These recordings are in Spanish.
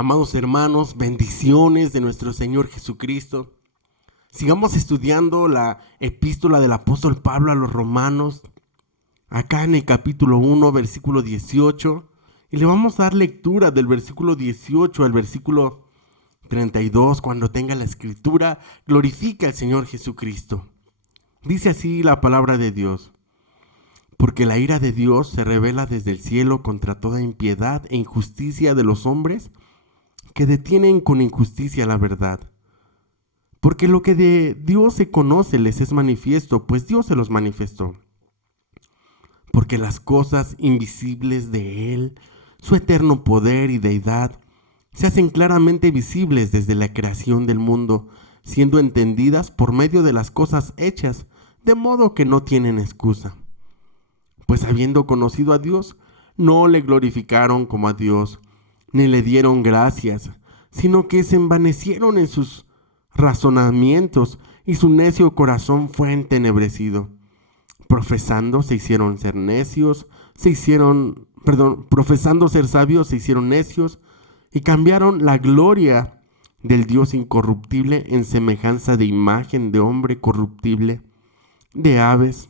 Amados hermanos, bendiciones de nuestro Señor Jesucristo. Sigamos estudiando la epístola del apóstol Pablo a los romanos, acá en el capítulo 1, versículo 18, y le vamos a dar lectura del versículo 18 al versículo 32. Cuando tenga la escritura, glorifica al Señor Jesucristo. Dice así la palabra de Dios: porque la ira de Dios se revela desde el cielo contra toda impiedad e injusticia de los hombres que detienen con injusticia la verdad. Porque lo que de Dios se conoce les es manifiesto, pues Dios se los manifestó. Porque las cosas invisibles de Él, su eterno poder y deidad, se hacen claramente visibles desde la creación del mundo, siendo entendidas por medio de las cosas hechas, de modo que no tienen excusa. Pues habiendo conocido a Dios, no le glorificaron como a Dios, ni le dieron gracias, sino que se envanecieron en sus razonamientos, y su necio corazón fue entenebrecido. Profesando se hicieron ser necios, profesando ser sabios, se hicieron necios, y cambiaron la gloria del Dios incorruptible en semejanza de imagen de hombre corruptible, de aves,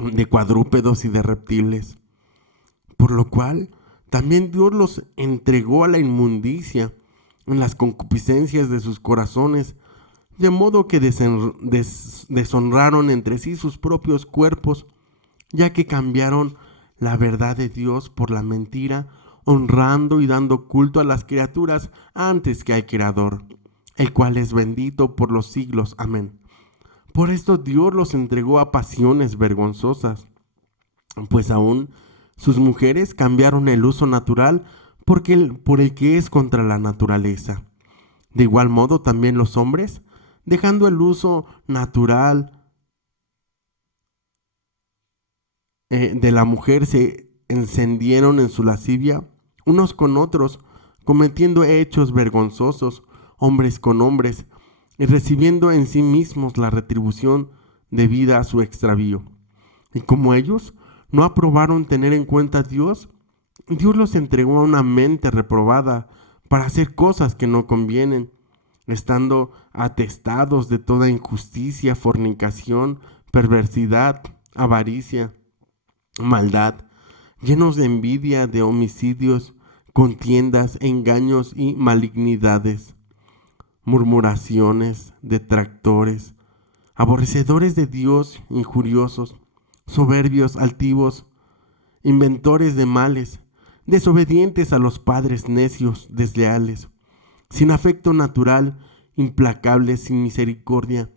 de cuadrúpedos y de reptiles. Por lo cual también Dios los entregó a la inmundicia en las concupiscencias de sus corazones, de modo que deshonraron entre sí sus propios cuerpos, ya que cambiaron la verdad de Dios por la mentira, honrando y dando culto a las criaturas antes que al Creador, el cual es bendito por los siglos. Amén. Por esto Dios los entregó a pasiones vergonzosas, pues aún sus mujeres cambiaron el uso natural por el que es contra la naturaleza. De igual modo también los hombres, dejando el uso natural de la mujer, se encendieron en su lascivia unos con otros, cometiendo hechos vergonzosos, hombres con hombres, y recibiendo en sí mismos la retribución debida a su extravío. Y como ellos no aprobaron tener en cuenta a Dios, Dios los entregó a una mente reprobada para hacer cosas que no convienen, estando atestados de toda injusticia, fornicación, perversidad, avaricia, maldad, llenos de envidia, de homicidios, contiendas, engaños y malignidades, murmuraciones, detractores, aborrecedores de Dios, injuriosos, soberbios, altivos, inventores de males, desobedientes a los padres, necios, desleales, sin afecto natural, implacables, sin misericordia,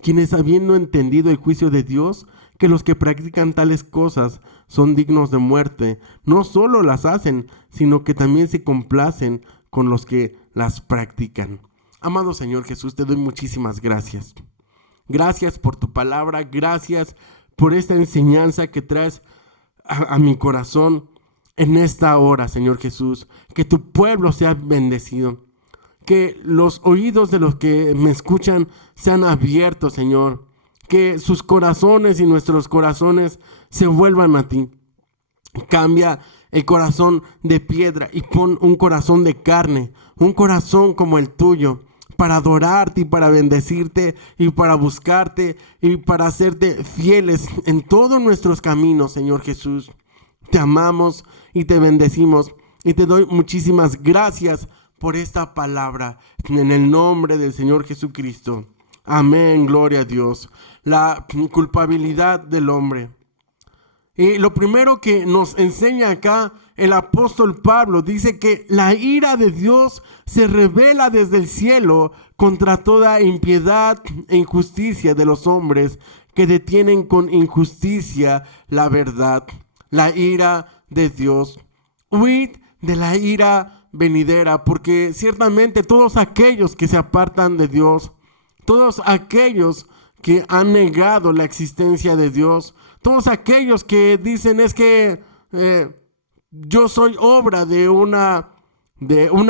quienes habiendo entendido el juicio de Dios, que los que practican tales cosas son dignos de muerte, no solo las hacen, sino que también se complacen con los que las practican. Amado Señor Jesús, te doy muchísimas gracias. Gracias por tu palabra, gracias por esta enseñanza que traes a mi corazón en esta hora, Señor Jesús. Que tu pueblo sea bendecido, que los oídos de los que me escuchan sean abiertos, Señor. Que sus corazones y nuestros corazones se vuelvan a ti. Cambia el corazón de piedra y pon un corazón de carne, un corazón como el tuyo, para adorarte y para bendecirte y para buscarte y para hacerte fieles en todos nuestros caminos, Señor Jesús. Te amamos y te bendecimos y te doy muchísimas gracias por esta palabra en el nombre del Señor Jesucristo. Amén, gloria a Dios. La culpabilidad del hombre. Y lo primero que nos enseña acá el apóstol Pablo, dice que la ira de Dios se revela desde el cielo contra toda impiedad e injusticia de los hombres que detienen con injusticia la verdad. La ira de Dios. Huid de la ira venidera, porque ciertamente todos aquellos que se apartan de Dios, todos aquellos que han negado la existencia de Dios, todos aquellos que dicen es que yo soy obra de una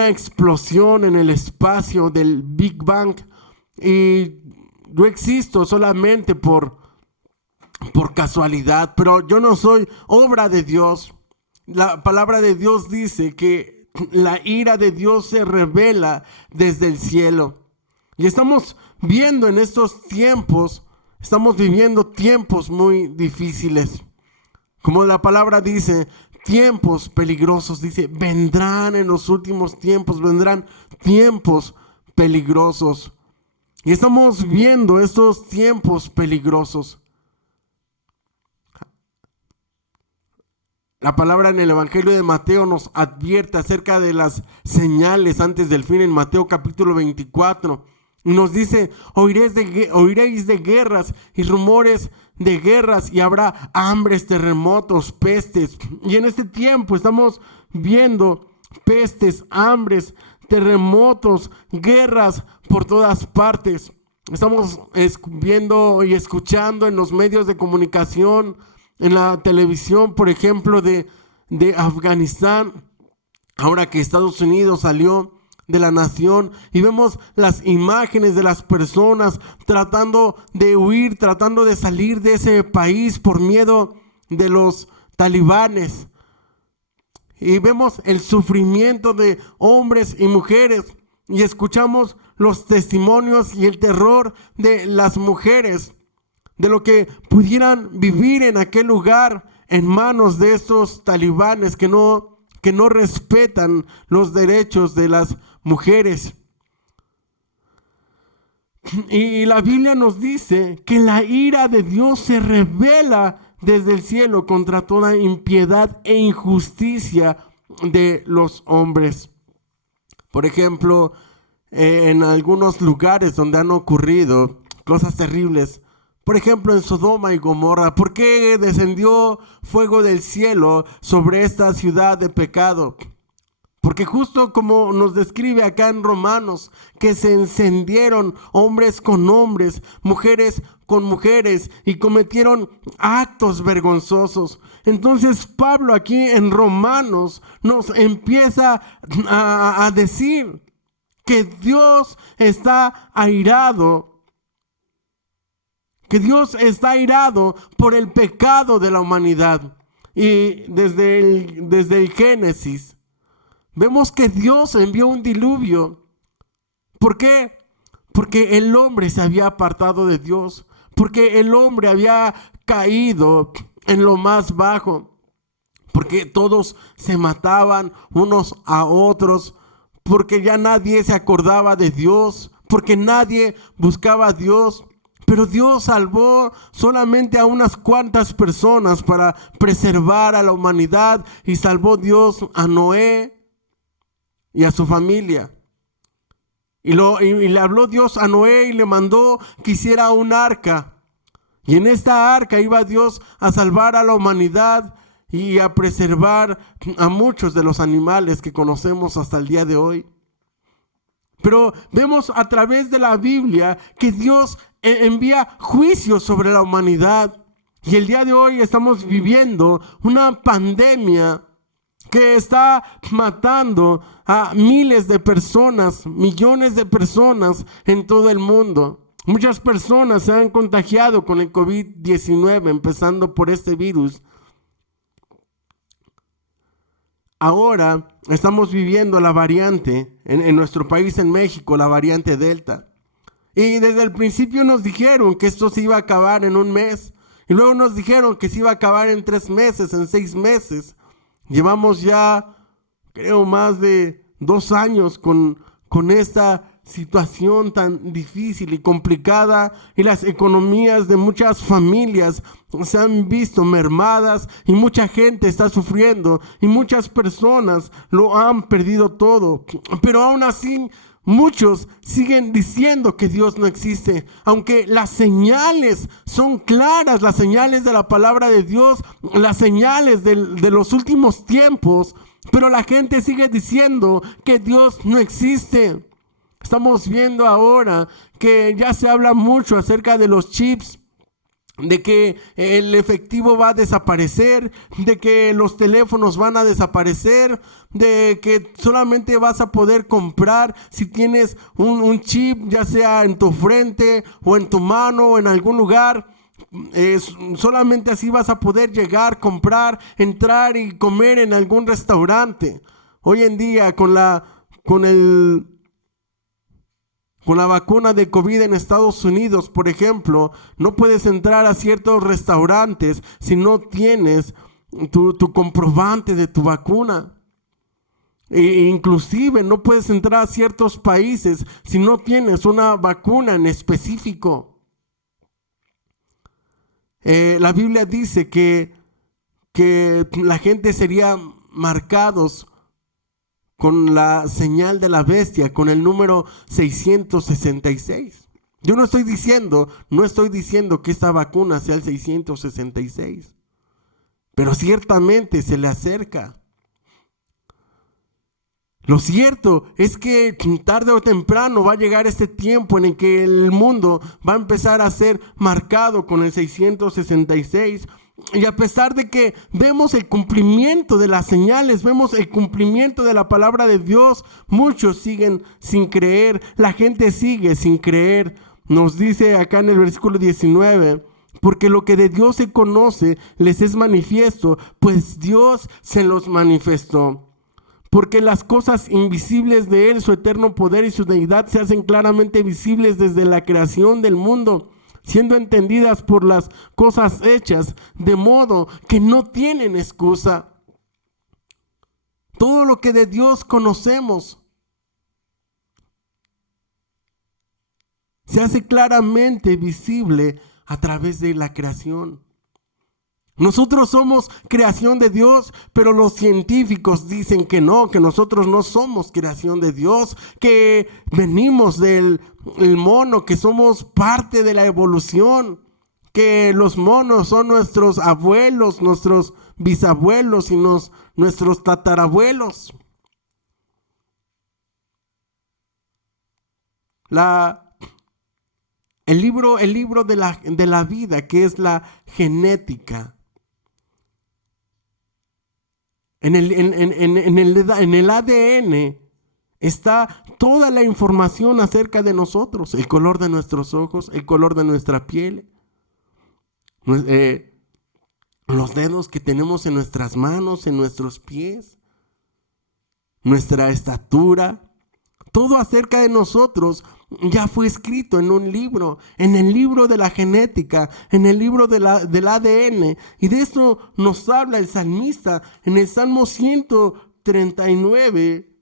explosión en el espacio del Big Bang y yo existo solamente por casualidad, pero yo no soy obra de Dios. La palabra de Dios dice que la ira de Dios se revela desde el cielo. Y estamos viendo en estos tiempos, estamos viviendo tiempos muy difíciles. Como la palabra dice, tiempos peligrosos. Dice, vendrán en los últimos tiempos, vendrán tiempos peligrosos. Y estamos viendo estos tiempos peligrosos. La palabra en el Evangelio de Mateo nos advierte acerca de las señales antes del fin en Mateo capítulo 24. Nos dice, oiréis de guerras y rumores de guerras, y habrá hambres, terremotos, pestes. Y en este tiempo estamos viendo pestes, hambres, terremotos, guerras por todas partes. Estamos viendo y escuchando en los medios de comunicación, en la televisión, por ejemplo, de Afganistán, ahora que Estados Unidos salió de la nación, y vemos las imágenes de las personas tratando de huir, tratando de salir de ese país por miedo de los talibanes. Y vemos el sufrimiento de hombres y mujeres, y escuchamos los testimonios y el terror de las mujeres, de lo que pudieran vivir en aquel lugar en manos de estos talibanes que no respetan los derechos de las mujeres. Y la Biblia nos dice que la ira de Dios se revela desde el cielo contra toda impiedad e injusticia de los hombres. Por ejemplo, en algunos lugares donde han ocurrido cosas terribles, por ejemplo en Sodoma y Gomorra, ¿por qué descendió fuego del cielo sobre esta ciudad de pecado? Porque justo como nos describe acá en Romanos, que se encendieron hombres con hombres, mujeres con mujeres, y cometieron actos vergonzosos. Entonces Pablo aquí en Romanos nos empieza a decir que Dios está airado, por el pecado de la humanidad. Y desde el Génesis vemos que Dios envió un diluvio. ¿Por qué? Porque el hombre se había apartado de Dios, porque el hombre había caído en lo más bajo, porque todos se mataban unos a otros, porque ya nadie se acordaba de Dios, porque nadie buscaba a Dios. Pero Dios salvó solamente a unas cuantas personas para preservar a la humanidad, y salvó Dios a Noé y a su familia. Y le habló Dios a Noé y le mandó que hiciera un arca. Y en esta arca iba Dios a salvar a la humanidad y a preservar a muchos de los animales que conocemos hasta el día de hoy. Pero vemos a través de la Biblia que Dios envía juicio sobre la humanidad. Y el día de hoy estamos viviendo una pandemia que está matando a miles de personas, millones de personas en todo el mundo. Muchas personas se han contagiado con el COVID-19, empezando por este virus. Ahora estamos viviendo la variante, en nuestro país, en México, la variante Delta. Y desde el principio nos dijeron que esto se iba a acabar en un mes. Y luego nos dijeron que se iba a acabar en 3 meses, en 6 meses. Llevamos ya, creo, más de 2 años con esta situación tan difícil y complicada, y las economías de muchas familias se han visto mermadas, y mucha gente está sufriendo, y muchas personas lo han perdido todo. Pero aún así muchos siguen diciendo que Dios no existe, aunque las señales son claras, las señales de la palabra de Dios, las señales de los últimos tiempos. Pero la gente sigue diciendo que Dios no existe. Estamos viendo ahora que ya se habla mucho acerca de los chips, de que el efectivo va a desaparecer, de que los teléfonos van a desaparecer, de que solamente vas a poder comprar si tienes un chip, ya sea en tu frente o en tu mano o en algún lugar. Solamente así vas a poder llegar, comprar, entrar y comer en algún restaurante. Hoy en día con la vacuna de COVID en Estados Unidos, por ejemplo, no puedes entrar a ciertos restaurantes si no tienes tu comprobante de tu vacuna. Inclusive no puedes entrar a ciertos países si no tienes una vacuna en específico. La Biblia dice que la gente sería marcados con la señal de la bestia, con el número 666. Yo no estoy diciendo que esta vacuna sea el 666, pero ciertamente se le acerca. Lo cierto es que tarde o temprano va a llegar este tiempo en el que el mundo va a empezar a ser marcado con el 666. Y a pesar de que vemos el cumplimiento de las señales, vemos el cumplimiento de la palabra de Dios, muchos siguen sin creer, la gente sigue sin creer. Nos dice acá en el versículo 19, porque lo que de Dios se conoce les es manifiesto, pues Dios se los manifestó. Porque las cosas invisibles de Él, su eterno poder y su deidad, se hacen claramente visibles desde la creación del mundo, siendo entendidas por las cosas hechas, de modo que no tienen excusa. Todo lo que de Dios conocemos se hace claramente visible a través de la creación. Nosotros somos creación de Dios, pero los científicos dicen que no, que nosotros no somos creación de Dios, que venimos del mono, que somos parte de la evolución, que los monos son nuestros abuelos, nuestros bisabuelos y nuestros tatarabuelos. El libro de la vida, que es la genética. En el ADN está toda la información acerca de nosotros, el color de nuestros ojos, el color de nuestra piel, los dedos que tenemos en nuestras manos, en nuestros pies, nuestra estatura, todo acerca de nosotros ya fue escrito en un libro, en el libro de la genética, en el libro del ADN. Y de esto nos habla el salmista en el Salmo 139,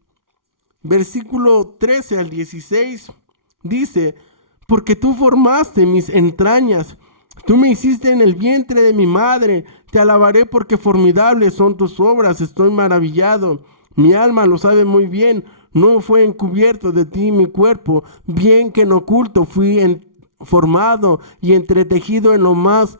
versículo 13 al 16. Dice, porque tú formaste mis entrañas, tú me hiciste en el vientre de mi madre. Te alabaré porque formidables son tus obras, estoy maravillado. Mi alma lo sabe muy bien. No fue encubierto de ti mi cuerpo, bien que en oculto fui formado y entretejido en lo más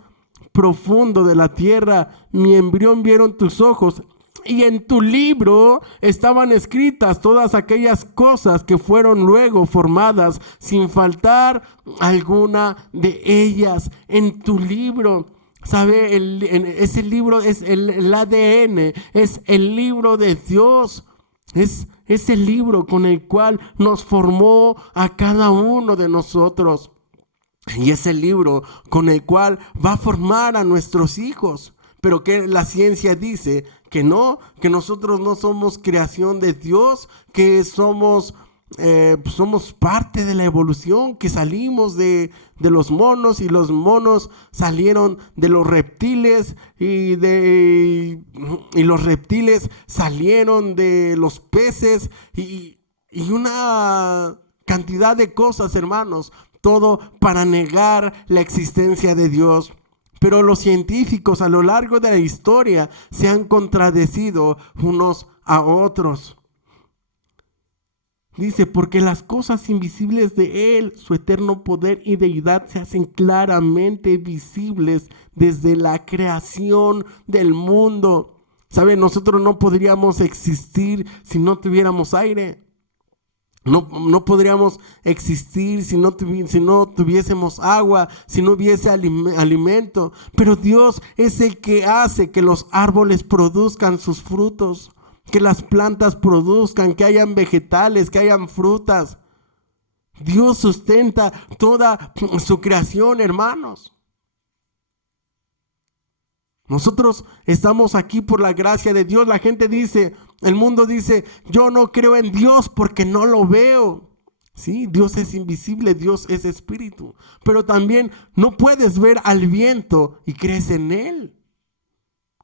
profundo de la tierra. Mi embrión vieron tus ojos, y en tu libro estaban escritas todas aquellas cosas que fueron luego formadas, sin faltar alguna de ellas. En tu libro, ¿sabe? Ese libro es el ADN, es el libro de Dios. Es el libro con el cual nos formó a cada uno de nosotros. Y es el libro con el cual va a formar a nuestros hijos. Pero que la ciencia dice que no, que nosotros no somos creación de Dios, que somos parte de la evolución, que salimos de los monos, y los monos salieron de los reptiles, y los reptiles salieron de los peces, y una cantidad de cosas, hermanos, todo para negar la existencia de Dios. Pero los científicos a lo largo de la historia se han contradecido unos a otros. Dice, porque las cosas invisibles de Él, su eterno poder y deidad, se hacen claramente visibles desde la creación del mundo. ¿Sabe? Nosotros no podríamos existir si no tuviéramos aire. No podríamos existir si no tuviésemos agua, si no hubiese alimento. Pero Dios es el que hace que los árboles produzcan sus frutos, que las plantas produzcan, que hayan vegetales, que hayan frutas. Dios sustenta toda su creación, hermanos. Nosotros estamos aquí por la gracia de Dios. La gente dice, el mundo dice, yo no creo en Dios porque no lo veo. Sí, Dios es invisible, Dios es espíritu. Pero también no puedes ver al viento y crees en él.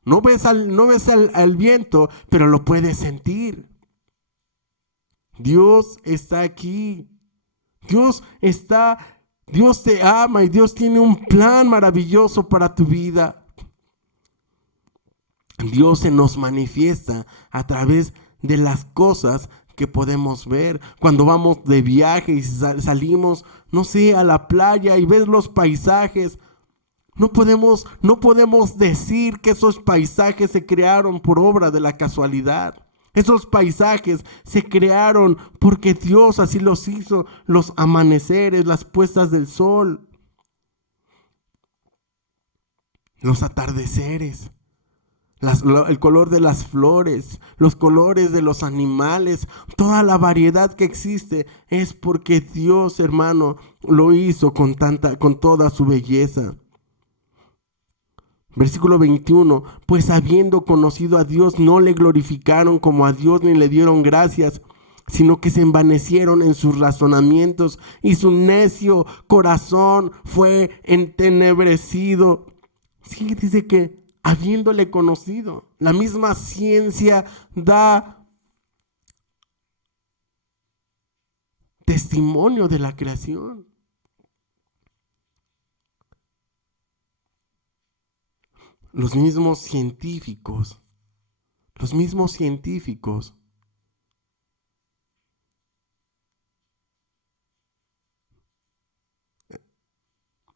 No ves al viento, pero lo puedes sentir. Dios está aquí. Dios te ama y Dios tiene un plan maravilloso para tu vida. Dios se nos manifiesta a través de las cosas que podemos ver. Cuando vamos de viaje y salimos, no sé, a la playa y ves los paisajes, no podemos decir que esos paisajes se crearon por obra de la casualidad. Esos paisajes se crearon porque Dios así los hizo, los amaneceres, las puestas del sol, los atardeceres, el color de las flores, los colores de los animales, toda la variedad que existe es porque Dios, hermano, lo hizo con toda su belleza. Versículo 21, pues habiendo conocido a Dios, no le glorificaron como a Dios ni le dieron gracias, sino que se envanecieron en sus razonamientos y su necio corazón fue entenebrecido. Sí, dice que habiéndole conocido, la misma ciencia da testimonio de la creación. Los mismos científicos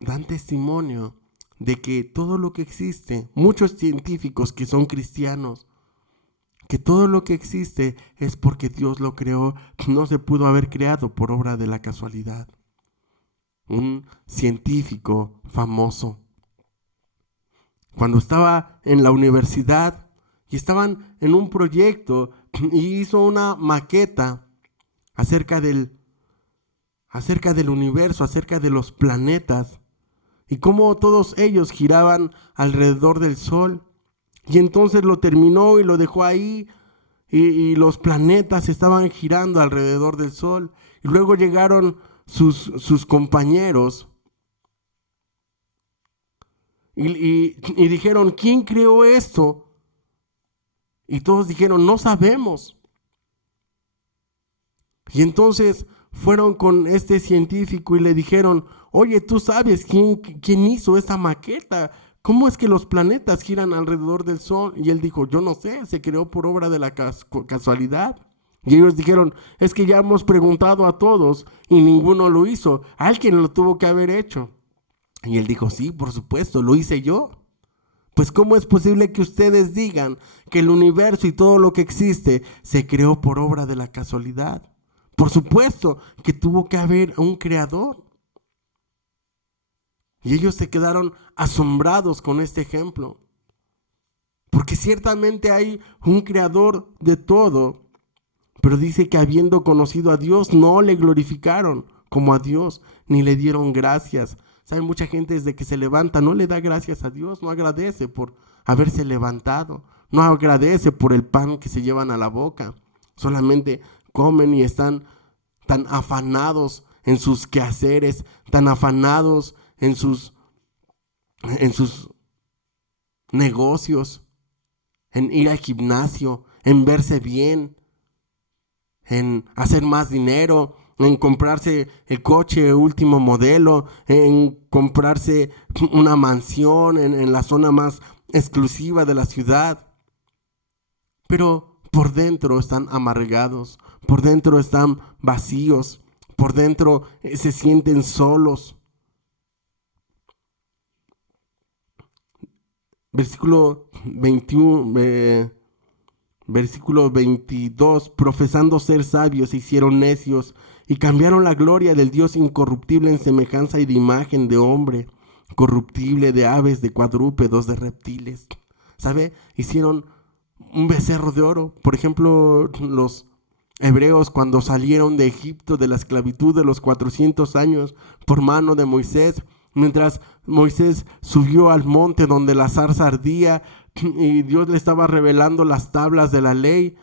dan testimonio de que todo lo que existe, muchos científicos que son cristianos, que todo lo que existe es porque Dios lo creó, no se pudo haber creado por obra de la casualidad. Un científico famoso, cuando estaba en la universidad y estaban en un proyecto y hizo una maqueta acerca del universo, acerca de los planetas y cómo todos ellos giraban alrededor del sol. Y entonces lo terminó y lo dejó ahí y los planetas estaban girando alrededor del sol. Y luego llegaron sus compañeros y dijeron, ¿quién creó esto? Y todos dijeron, no sabemos. Y entonces fueron con este científico y le dijeron, oye, ¿tú sabes quién hizo esa maqueta? ¿Cómo es que los planetas giran alrededor del sol? Y él dijo, yo no sé, se creó por obra de la casualidad. Y ellos dijeron, es que ya hemos preguntado a todos y ninguno lo hizo. Alguien lo tuvo que haber hecho. Y él dijo, sí, por supuesto, lo hice yo. Pues ¿cómo es posible que ustedes digan que el universo y todo lo que existe se creó por obra de la casualidad? Por supuesto que tuvo que haber un creador. Y ellos se quedaron asombrados con este ejemplo. Porque ciertamente hay un creador de todo, pero dice que habiendo conocido a Dios no le glorificaron como a Dios, ni le dieron gracias. ¿Saben? Mucha gente desde que se levanta no le da gracias a Dios, no agradece por haberse levantado, no agradece por el pan que se llevan a la boca. Solamente comen y están tan afanados en sus quehaceres, tan afanados en sus negocios, en ir al gimnasio, en verse bien, en hacer más dinero, en comprarse el coche último modelo, en comprarse una mansión en la zona más exclusiva de la ciudad. Pero por dentro están amargados, por dentro están vacíos, por dentro se sienten solos. Versículo 21, versículo 22, profesando ser sabios, se hicieron necios y cambiaron la gloria del Dios incorruptible en semejanza y de imagen de hombre, corruptible, de aves, de cuadrúpedos, de reptiles. ¿Sabe? Hicieron un becerro de oro. Por ejemplo, los hebreos cuando salieron de Egipto de la esclavitud de los 400 años por mano de Moisés, Mientras Moisés subió al monte donde la zarza ardía y Dios le estaba revelando las tablas de la ley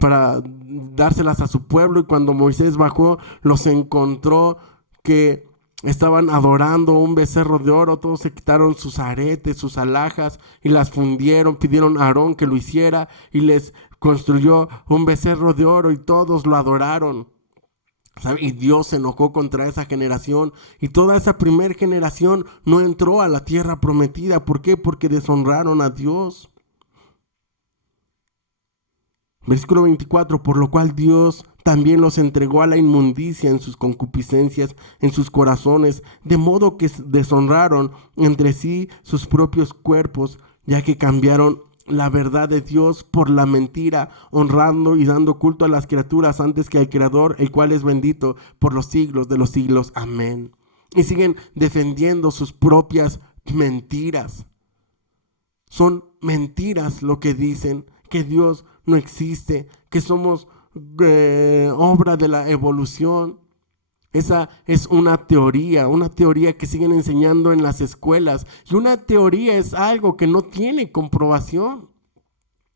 para dárselas a su pueblo, y cuando Moisés bajó los encontró que estaban adorando un becerro de oro. Todos se quitaron sus aretes, sus alhajas y las fundieron, pidieron a Aarón que lo hiciera y les construyó un becerro de oro y todos lo adoraron. ¿Sabe? Y Dios se enojó contra esa generación, y toda esa primera generación no entró a la tierra prometida. ¿Por qué? Porque deshonraron a Dios. Versículo 24, por lo cual Dios también los entregó a la inmundicia en sus concupiscencias, en sus corazones, de modo que deshonraron entre sí sus propios cuerpos, ya que cambiaron la verdad de Dios por la mentira, honrando y dando culto a las criaturas antes que al Creador, el cual es bendito por los siglos de los siglos. Amén. Y siguen defendiendo sus propias mentiras. Son mentiras lo que dicen, que Dios no existe, que somos obra de la evolución. Esa es una teoría que siguen enseñando en las escuelas. Y una teoría es algo que no tiene comprobación.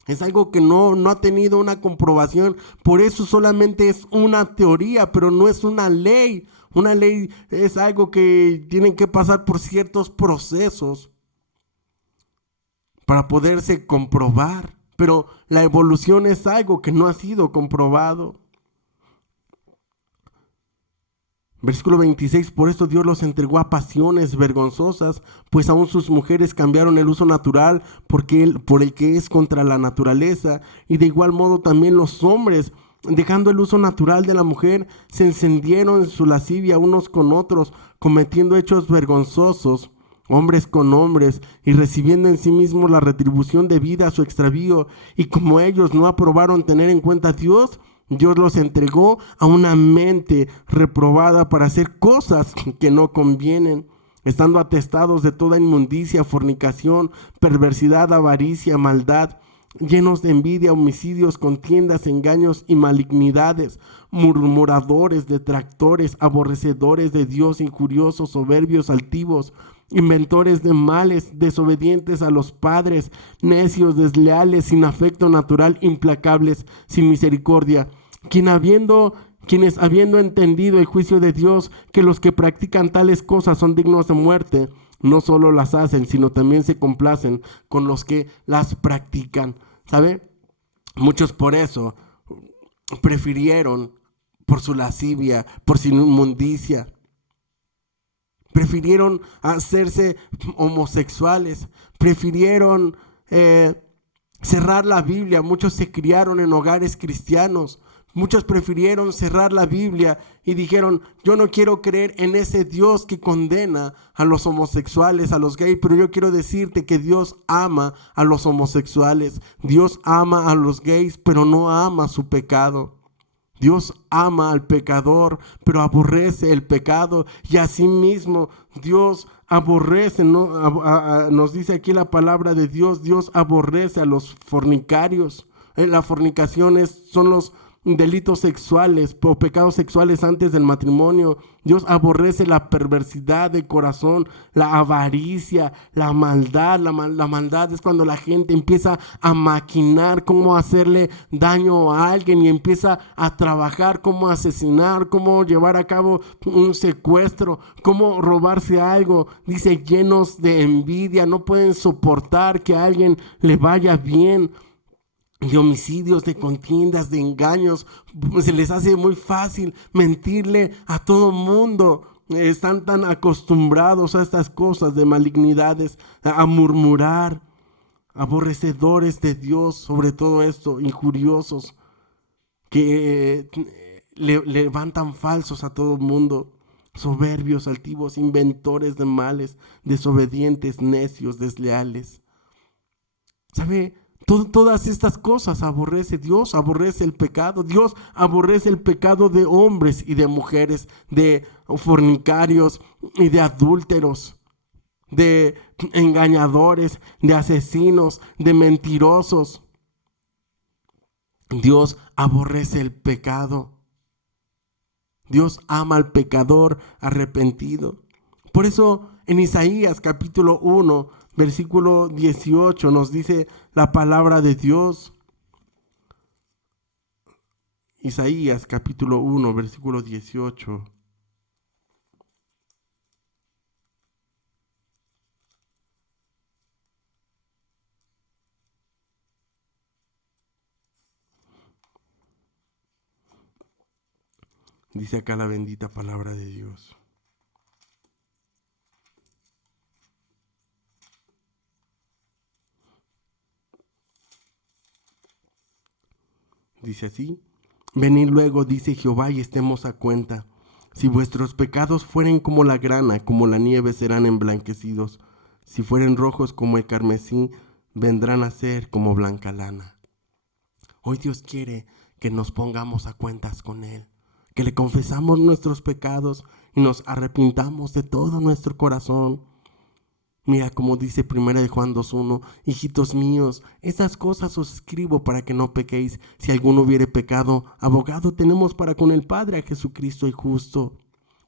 Es algo que no ha tenido una comprobación. Por eso solamente es una teoría, pero no es una ley. Una ley es algo que tienen que pasar por ciertos procesos para poderse comprobar. Pero la evolución es algo que no ha sido comprobado. Versículo 26, por esto Dios los entregó a pasiones vergonzosas, pues aún sus mujeres cambiaron el uso natural por el que es contra la naturaleza, y de igual modo también los hombres, dejando el uso natural de la mujer, se encendieron en su lascivia unos con otros, cometiendo hechos vergonzosos, hombres con hombres, y recibiendo en sí mismos la retribución debida a su extravío. Y como ellos no aprobaron tener en cuenta a Dios, Dios los entregó a una mente reprobada para hacer cosas que no convienen, estando atestados de toda inmundicia, fornicación, perversidad, avaricia, maldad, llenos de envidia, homicidios, contiendas, engaños y malignidades, murmuradores, detractores, aborrecedores de Dios, injuriosos, soberbios, altivos, inventores de males, desobedientes a los padres, necios, desleales, sin afecto natural, implacables, sin misericordia, quienes habiendo entendido el juicio de Dios, que los que practican tales cosas son dignos de muerte, no solo las hacen, sino también se complacen con los que las practican. ¿Sabe? Muchos por eso prefirieron, por su lascivia, por su inmundicia, prefirieron hacerse homosexuales, prefirieron cerrar la Biblia. Muchos se criaron en hogares cristianos, muchos prefirieron cerrar la Biblia y dijeron, yo no quiero creer en ese Dios que condena a los homosexuales, a los gays, pero yo quiero decirte que Dios ama a los homosexuales, Dios ama a los gays, pero no ama su pecado. Dios ama al pecador, pero aborrece el pecado, y asimismo Dios aborrece, ¿no? Nos dice aquí la palabra de Dios, Dios aborrece a los fornicarios. La fornicación son los delitos sexuales o pecados sexuales antes del matrimonio. Dios aborrece la perversidad de corazón, la avaricia, la maldad. La maldad es cuando la gente empieza a maquinar cómo hacerle daño a alguien y empieza a trabajar cómo asesinar, cómo llevar a cabo un secuestro, cómo robarse algo. Dice, llenos de envidia, no pueden soportar que a alguien le vaya bien. De homicidios, de contiendas, de engaños. Se les hace muy fácil mentirle a todo mundo. Están tan acostumbrados a estas cosas de malignidades, a murmurar, aborrecedores de Dios, sobre todo esto, injuriosos, que levantan falsos a todo mundo, soberbios, altivos, inventores de males, desobedientes, necios, desleales. ¿Sabe? Todas estas cosas aborrece Dios, aborrece el pecado. Dios aborrece el pecado de hombres y de mujeres, de fornicarios y de adúlteros, de engañadores, de asesinos, de mentirosos. Dios aborrece el pecado. Dios ama al pecador arrepentido. Por eso En Isaías capítulo 1, versículo 18 nos dice la palabra de Dios. Isaías capítulo 1, versículo 18. Dice acá la bendita palabra de Dios. Dice así: venid luego, dice Jehová, y estemos a cuenta. Si vuestros pecados fueren como la grana, como la nieve serán emblanquecidos. Si fueren rojos como el carmesí, vendrán a ser como blanca lana. Hoy Dios quiere que nos pongamos a cuentas con Él, que le confesamos nuestros pecados y nos arrepintamos de todo nuestro corazón. Mira como dice 1 de Juan 2:1, hijitos míos, estas cosas os escribo para que no pequéis. Si alguno hubiere pecado, abogado tenemos para con el Padre, a Jesucristo el justo.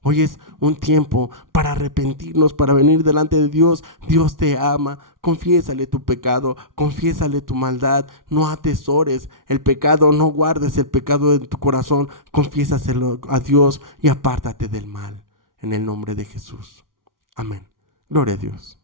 Hoy es un tiempo para arrepentirnos, para venir delante de Dios. Dios te ama. Confiésale tu pecado, confiésale tu maldad. No atesores el pecado, no guardes el pecado en tu corazón. Confiésaselo a Dios y apártate del mal. En el nombre de Jesús. Amén. Gloria a Dios.